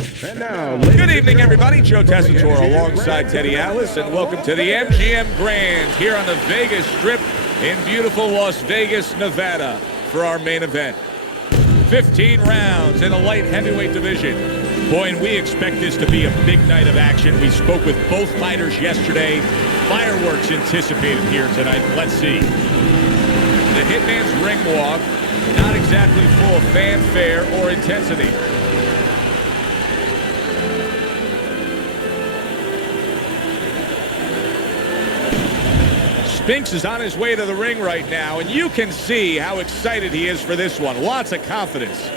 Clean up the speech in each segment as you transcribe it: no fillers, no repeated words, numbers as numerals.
And now, good evening, everybody. Joe Tessitore alongside Teddy Atlas, and welcome to the MGM Grand here on the Vegas Strip in beautiful Las Vegas, Nevada for our main event. 15 rounds in the light heavyweight division. Boy, and we expect this to be a big night of action. We spoke with both fighters yesterday. Fireworks anticipated here tonight. Let's see. The Hitman's ring walk, not exactly full of fanfare or intensity. Spinks is on his way to the ring right now, and you can see how excited he is for this one. Lots of confidence.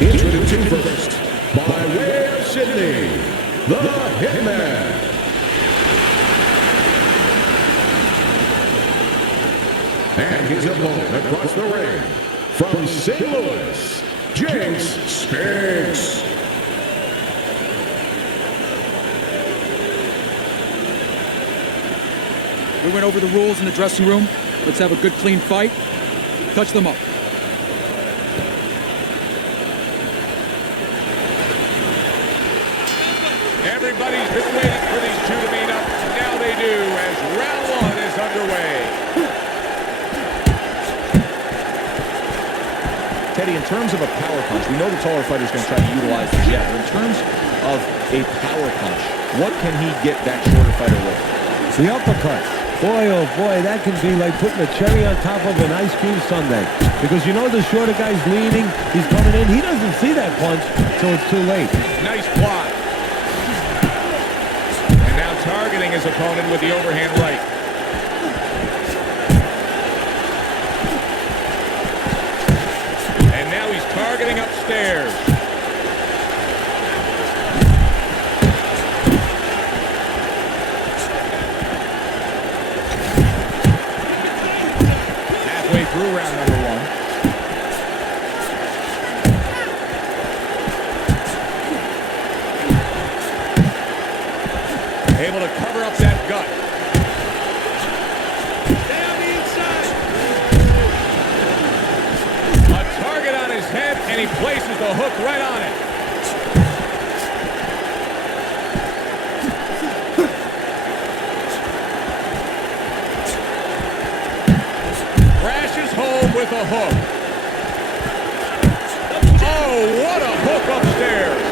introducing first, by way of Sydney, the Hitman. And his opponent across the ring, from St. Louis, Spinks. We went over the rules in the dressing room. Let's have a good, clean fight. Touch them up. Everybody's been waiting for these two to meet up. Now they do, as round one is underway. Teddy, in terms of a power punch, we know the taller fighter's going to try to utilize the jab, but in terms of a power punch, what can he get that shorter fighter with? The uppercut. Boy, oh boy, that can be like putting a cherry on top of an ice cream sundae. Because you know the shorter guy's leaning, he's coming in, he doesn't see that punch, so it's too late. Nice block. And now targeting his opponent with the overhand right. And now he's targeting upstairs. Through round number one. Able to cover up that gut. Stay on the inside. A target on his head, and he places the hook right on it. Home with a hook. Oh, what a hook upstairs.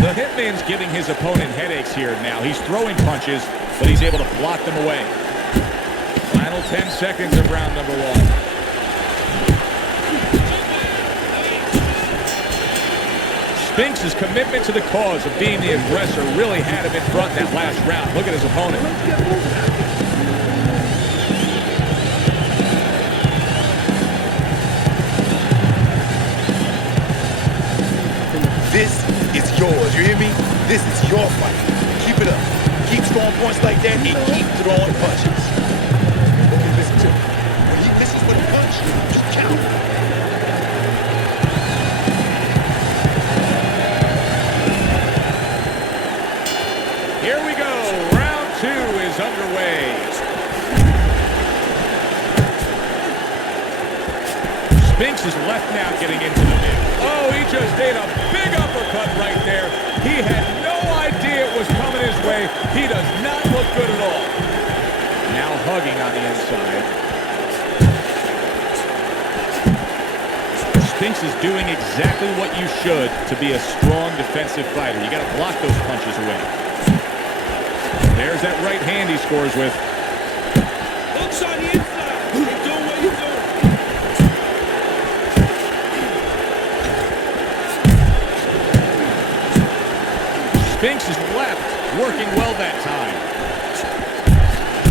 The Hitman's giving his opponent headaches here now. He's throwing punches, but he's able to block them away. Final 10 seconds of round number one. Spinks' commitment to the cause of being the aggressor really had him in front that last round. Look at his opponent. This is yours, you hear me? This is your fight. Keep it up. Keep throwing points like that and keep throwing punches. Okay, listen to me. When he misses with a punch, just count. Here we go. Round two is underway. Spinks is left now getting into the mix. Oh, he just ate a big uppercut right there. He had no idea it was coming his way. He does not look good at all. Now hugging on the inside. Spinks is doing exactly what you should to be a strong defensive fighter. You got to block those punches away. There's that right hand he scores with. Hooks on the inside. Keep doing what you're doing. Spinks is left, working well that time.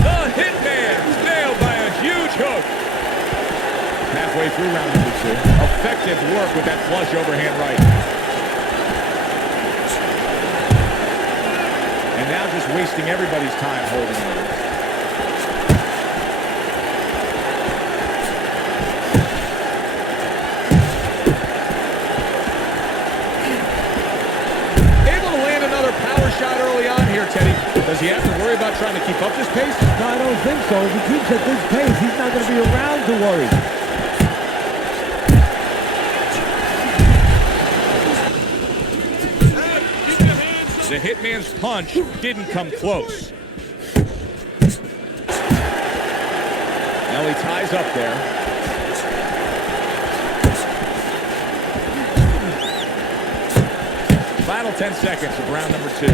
The Hitman nailed by a huge hook. Halfway through round number two. Effective work with that flush overhand right. And now just wasting everybody's time holding on. Able to land another power shot early on here, Teddy. Does he have to worry about trying to keep up this pace? No, I don't think so. If he keeps at this pace, he's not going to be around to worry. The Hitman's punch didn't come close. Now he ties up there. Final 10 seconds of round number 2.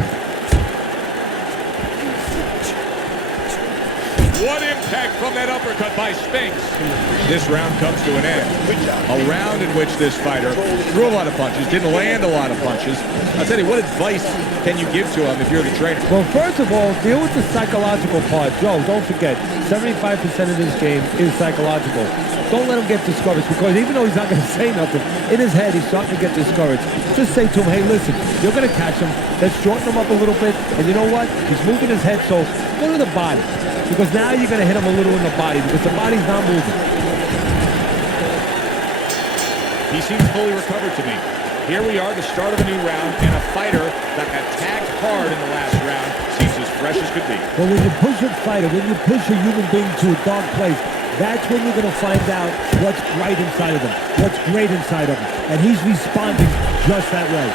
What impact from that uppercut by Spinks. This round comes to an end. A round in which this fighter threw a lot of punches, didn't land a lot of punches. I'll tell you, what advice can you give to him if you're the trainer? Well, first of all, deal with the psychological part. Joe, don't forget, 75% of this game is psychological. Don't let him get discouraged, because even though he's not going to say nothing, in his head he's starting to get discouraged. Just say to him, hey, listen, you're going to catch him. Let's shorten him up a little bit. And you know what? He's moving his head, so go to the body. Because now you're going to hit him a little in the body, because the body's not moving. He seems fully recovered to me. Here we are, the start of a new round, and a fighter that got tagged hard in the last round seems as fresh as could be. But when you push a fighter, when you push a human being to a dark place, that's when you're going to find out what's right inside of them, what's great inside of them. And he's responding just that way.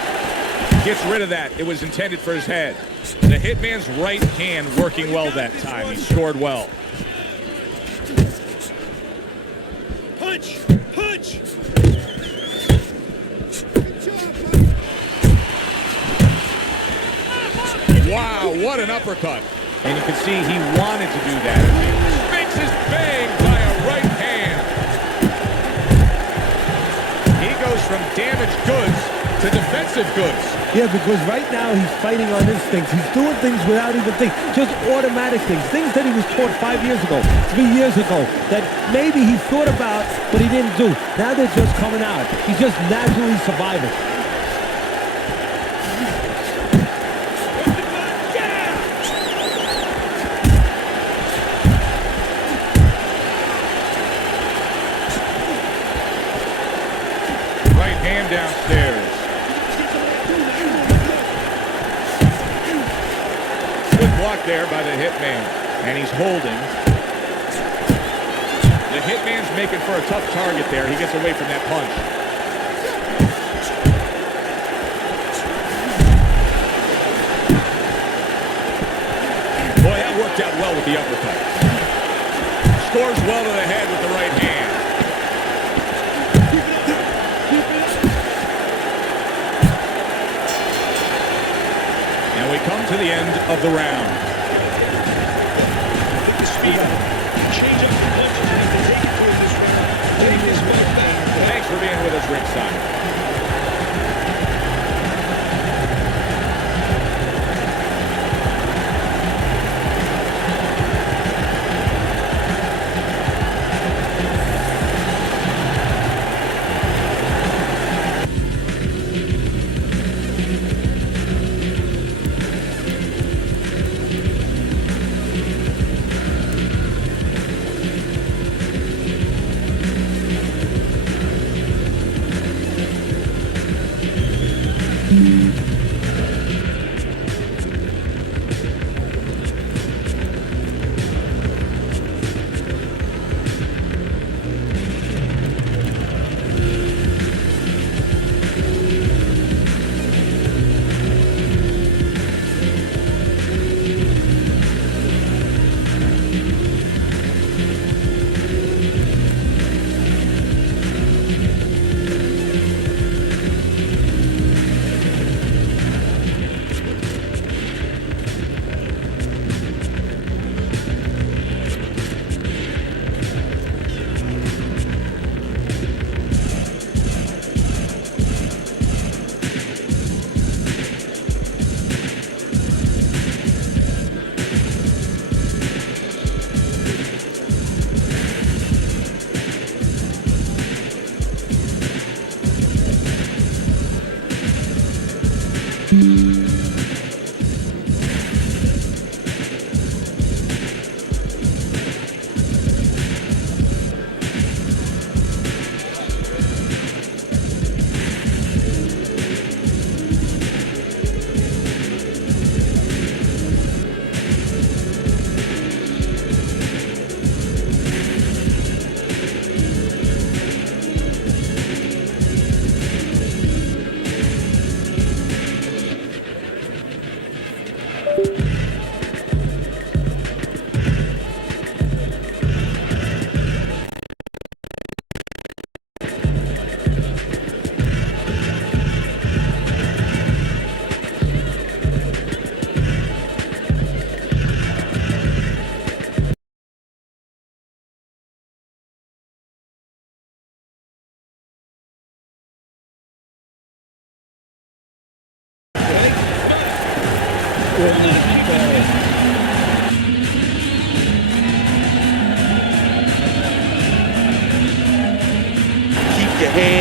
Gets rid of that. It was intended for his head. The Hitman's right hand working well that time. He scored well. Punch! Punch! Wow, what an uppercut. And you can see he wanted to do that. Spinks is banged by a right hand. He goes from damaged goods to defensive goods. Yeah, because right now he's fighting on instincts. He's doing things without even thinking. Just automatic things. Things that he was taught 5 years ago, 3 years ago, that maybe he thought about, but he didn't do. Now they're just coming out. He's just naturally surviving. Right hand downstairs. Good block there by the Hitman, and he's holding. The Hitman's making for a tough target there. He gets away from that punch. Boy, that worked out well with the uppercut. Scores well to the head with the right hand. And we come to the end of the round. Speed. Thanks for being with us ringside.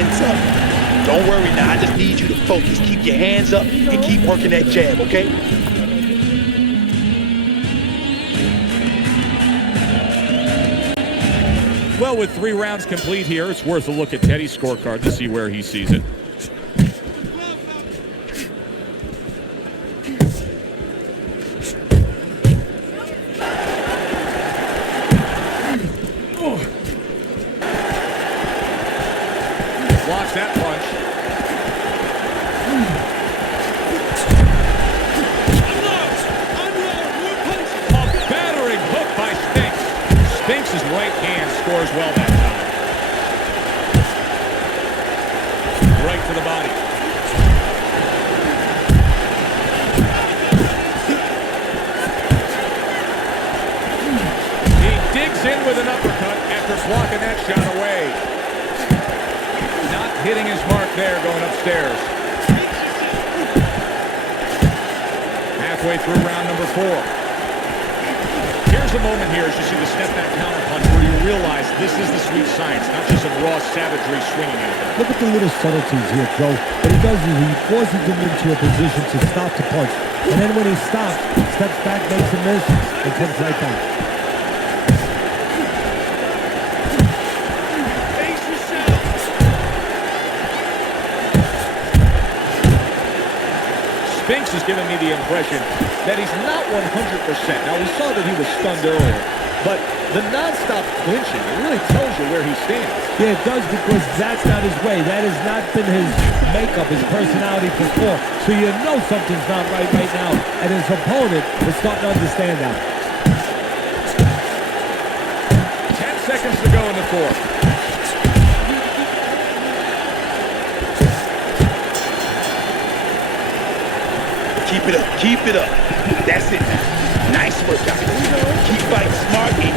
hands up. Don't worry now, I just need you to focus. Keep your hands up and keep working that jab, okay? Well, with 3 rounds complete here, it's worth a look at Teddy's scorecard to see where he sees it. Blocks that punch. A battering hook by Spinks. Spinks' right hand scores well that time. Right to the body. He digs in with an uppercut after blocking that shot away. Not hitting his mark there, going upstairs. Halfway through round number 4. Here's a moment here as you see the step-back counter punch where you realize this is the sweet science, not just some raw savagery swinging at them. Look at the little subtleties here, Joe. What he does is he forces him into a position to stop the punch. And then when he stops, steps back, makes a miss, and comes right back. Spinks is giving me the impression that he's not 100%. Now, we saw that he was stunned earlier, but the nonstop clinching, it really tells you where he stands. Yeah, it does, because that's not his way. That has not been his makeup, his personality before. So you know something's not right now, and his opponent is starting to understand that. 10 seconds to go in the 4th. Keep it up, keep it up. That's it now. Nice workout. Keep fighting smart and keep.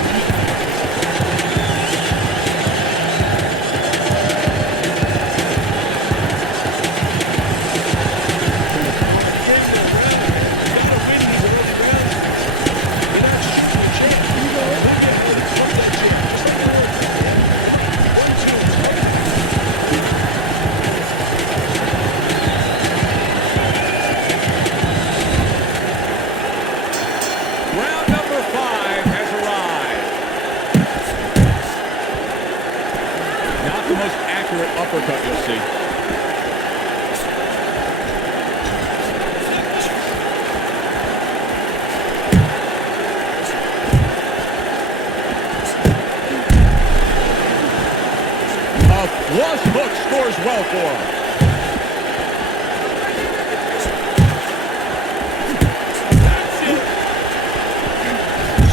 Round number 5 has arrived. Not the most accurate uppercut you'll see. A flush hook scores well for him.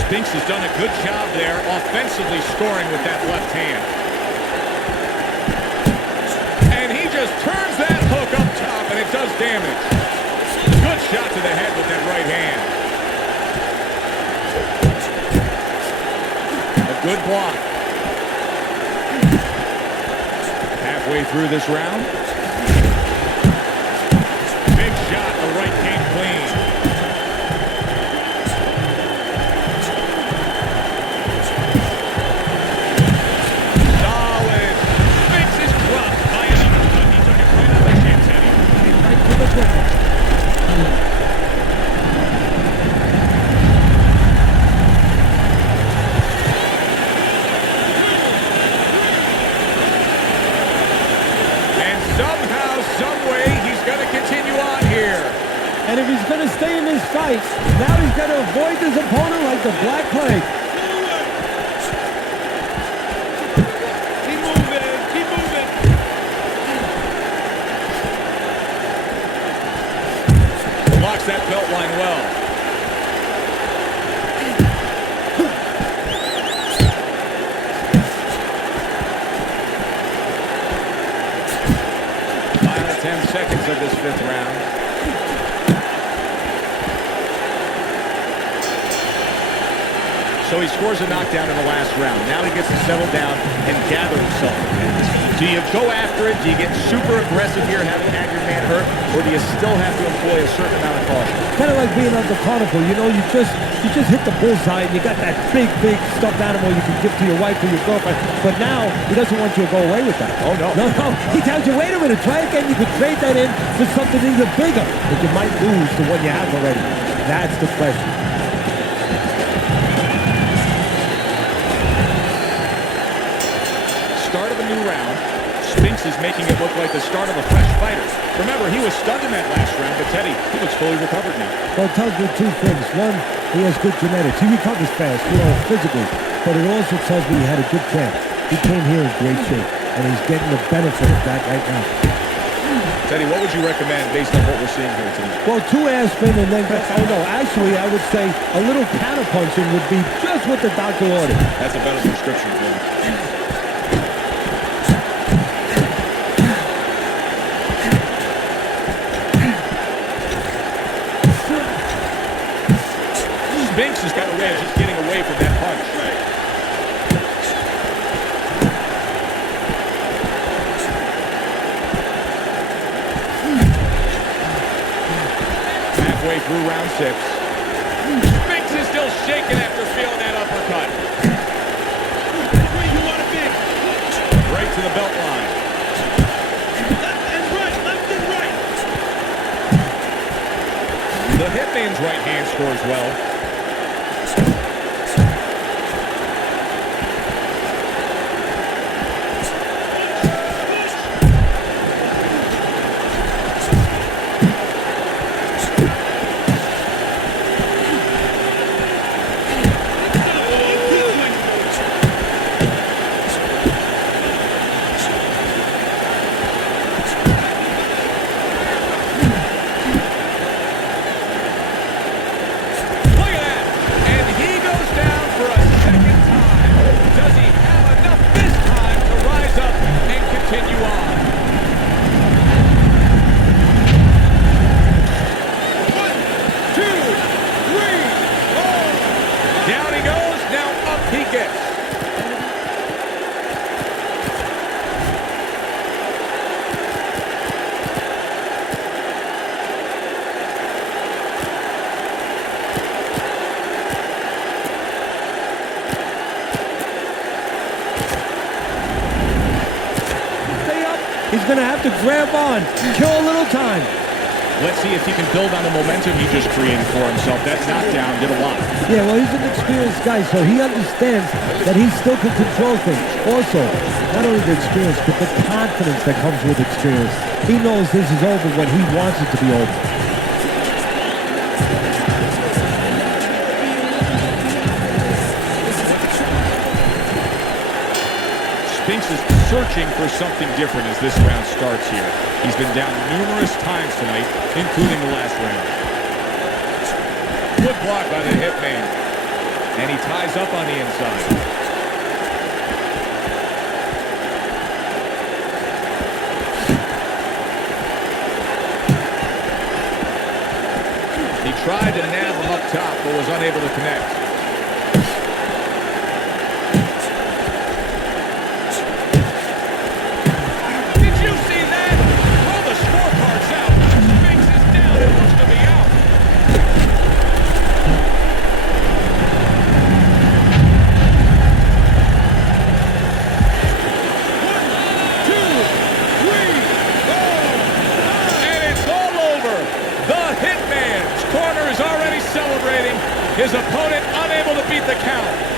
Spinks has done a good job there, offensively scoring with that left hand. And he just turns that hook up top, and it does damage. Good shot to the head with that right hand. A good block. Halfway through this round. Big shot, the right came clean. And if he's going to stay in this fight, now he's got to avoid his opponent like the Black Plague. Keep moving, keep moving. Blocks that belt line well. Final 10 seconds of this 5th round. So he scores a knockdown in the last round. Now he gets to settle down and gather himself again. Do you go after it? Do you get super aggressive here having had your man hurt? Or do you still have to employ a certain amount of caution? Kind of like being on the carnival, you know, you just hit the bullseye and you got that big stuffed animal you can give to your wife or your girlfriend. But now he doesn't want you to go away with that. Oh, no. No. He tells you, wait a minute, try again. You could trade that in for something even bigger. But you might lose the one you have already. That's the question. Start of a new round. Spinks is making it look like the start of a fresh fighter. Remember, he was stunned in that last round, but Teddy, he looks fully recovered now. Well, it tells me two things. One, he has good genetics. He recovers fast, you know, physically. But it also tells me he had a good camp. He came here in great shape, and he's getting the benefit of that right now. Teddy, what would you recommend based on what we're seeing here tonight? Well, 2 ass spin and then, actually, I would say a little counter punching would be just what the doctor ordered. That's a better prescription for him. Spinks has got a way of just getting away from that punch. Halfway through round 6. Spinks is still shaking after feeling that uppercut. Where you want to be? Right to the belt line. Left and right, left and right. The Hitman's right hand scores well. He's going to have to grab on, kill a little time. Let's see if he can build on the momentum he just created for himself. That knockdown did a lot. Yeah, well, he's an experienced guy, so he understands that he still can control things. Also, not only the experience, but the confidence that comes with experience. He knows this is over when he wants it to be over. Spinks is searching for something different as this round starts here. He's been down numerous times tonight, including the last round. Good block by the Hitman. And he ties up on the inside. He tried to nab him up top, but was unable to connect. His opponent unable to beat the count.